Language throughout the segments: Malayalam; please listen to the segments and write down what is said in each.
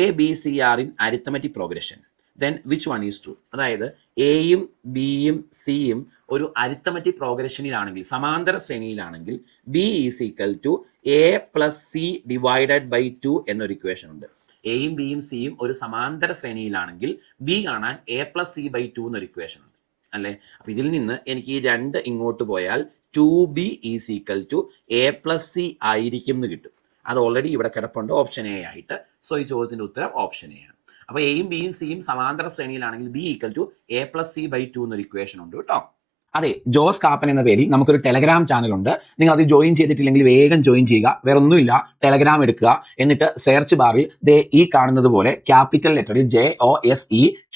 A B C are in arithmetic progression then which one is true. അതായത് എയും ബിയും സിയും ഒരു അരിത്തമെറ്റിക് പ്രോഗ്രഷനിലാണെങ്കിൽ, സമാന്തര ശ്രേണിയിലാണെങ്കിൽ, B is equal to A plus C divided by 2 എന്നൊരു ഇക്വേഷൻ ഉണ്ട്. എയും ബിയും സിയും ഒരു സമാന്തര ശ്രേണിയിലാണെങ്കിൽ ബി കാണാൻ എ പ്ലസ് സി ബൈ 2 എന്നൊരു ഇക്വേഷൻ ഉണ്ട് അല്ലേ. അപ്പൊ ഇതിൽ നിന്ന് എനിക്ക് ഈ 2 ഇങ്ങോട്ട് പോയാൽ 2b is equal to A plus C ആയിരിക്കും എന്ന് കിട്ടും. അത് ഓൾറെഡി ഇവിടെ കിടപ്പുണ്ട് ഓപ്ഷൻ എ ആയിട്ട്. സോ ഈ ചോദ്യത്തിന്റെ ഉത്തരം ഓപ്ഷൻ എ ആണ്. അപ്പൊ എയും ബിയും സിയും സമാന്തര ശ്രേണിയിലാണെങ്കിൽ B equal to A plus C by 2 എന്നൊരു ഇക്വേഷൻ ഉണ്ട് കേട്ടോ. അതെ, ജോസ് കാപ്പൻ എന്ന പേരിൽ നമുക്കൊരു ടെലഗ്രാം ചാനൽ ഉണ്ട്. നിങ്ങൾ അത് ജോയിൻ ചെയ്തിട്ടില്ലെങ്കിൽ വേഗം ജോയിൻ ചെയ്യുക. വേറെ ഒന്നുമില്ല, ടെലഗ്രാം എടുക്കുക, എന്നിട്ട് സെർച്ച് ബാറിൽ ഈ കാണുന്നത് പോലെ ക്യാപിറ്റൽ ലെറ്ററിൽ JOSEKAPPEN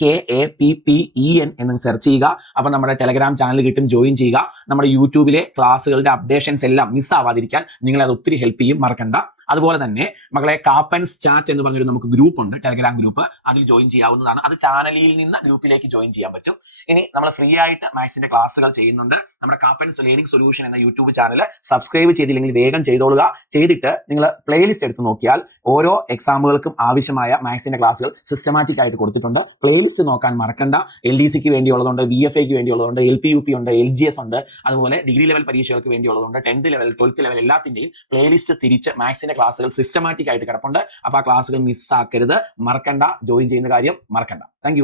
എന്ന് സെർച്ച് ചെയ്യുക. അപ്പൊ നമ്മുടെ ടെലഗ്രാം ചാനൽ കിട്ടും, ജോയിൻ ചെയ്യുക. നമ്മുടെ യൂട്യൂബിലെ ക്ലാസ്സുകളുടെ അപ്ഡേഷൻസ് എല്ലാം മിസ്സാവാതിരിക്കാൻ നിങ്ങളെ അത് ഒത്തിരി ഹെൽപ്പ് ചെയ്യും, മറക്കണ്ട. അതുപോലെ തന്നെ മകളെ കാപ്പൻസ് ചാറ്റ് എന്ന് പറഞ്ഞൊരു നമുക്ക് ഗ്രൂപ്പ് ഉണ്ട്, ടെലഗ്രാം ഗ്രൂപ്പ്. അതിൽ ജോയിൻ ചെയ്യാവുന്നതാണ്. അത് ചാനലിൽ നിന്ന് ഗ്രൂപ്പിലേക്ക് ജോയിൻ ചെയ്യാൻ പറ്റും. ഇനി നമ്മൾ ഫ്രീ ആയിട്ട് മാത്സിന്റെ ക്ലാസ്സുകൾ ചെയ്യുന്നുണ്ട്. നമ്മുടെ കാപ്പൻസ് ലേണിംഗ് സൊല്യൂഷൻ എന്ന യൂട്യൂബ് ചാനൽ സബ്സ്ക്രൈബ് ചെയ്തില്ലെങ്കിൽ വേഗം ചെയ്തോളുക. ചെയ്തിട്ട് നിങ്ങൾ പ്ലേലിസ്റ്റ് എടുത്ത് നോക്കിയാൽ ഓരോ എക്സാമുകൾക്കും ആവശ്യമായ മാത്സിന്റെ ക്ലാസ്സുകൾ സിസ്റ്റമാറ്റിക് ആയിട്ട് കൊടുത്തിട്ടുണ്ട്. പ്ലേലിസ്റ്റ് നോക്കാൻ മറക്കണ്ട. LDCക്ക് വേണ്ടിയുള്ളതുണ്ട്, VFAക്ക് വേണ്ടിയുള്ളതുണ്ട്, LPUP ഉണ്ട്, LGS ഉണ്ട്, അതുപോലെ ഡിഗ്രി ലെവൽ പരീക്ഷകൾക്ക് വേണ്ടിയുള്ളതുണ്ട്, 10th ലെവൽ 12th ലെവൽ എല്ലാത്തിന്റെയും പ്ലേലിസ്റ്റ് തിരിച്ച് മാത്സിന്റെ ക്ലാസ്സുകൾ സിസ്റ്റമാറ്റിക് ആയിട്ട് കിടപ്പുണ്ട്. അപ്പൊ ആ ക്ലാസ്സുകൾ മിസ്സാക്കരുത്, മറക്കണ്ട. ജോയിൻ ചെയ്യുന്ന കാര്യം മറക്കണ്ട. താങ്ക്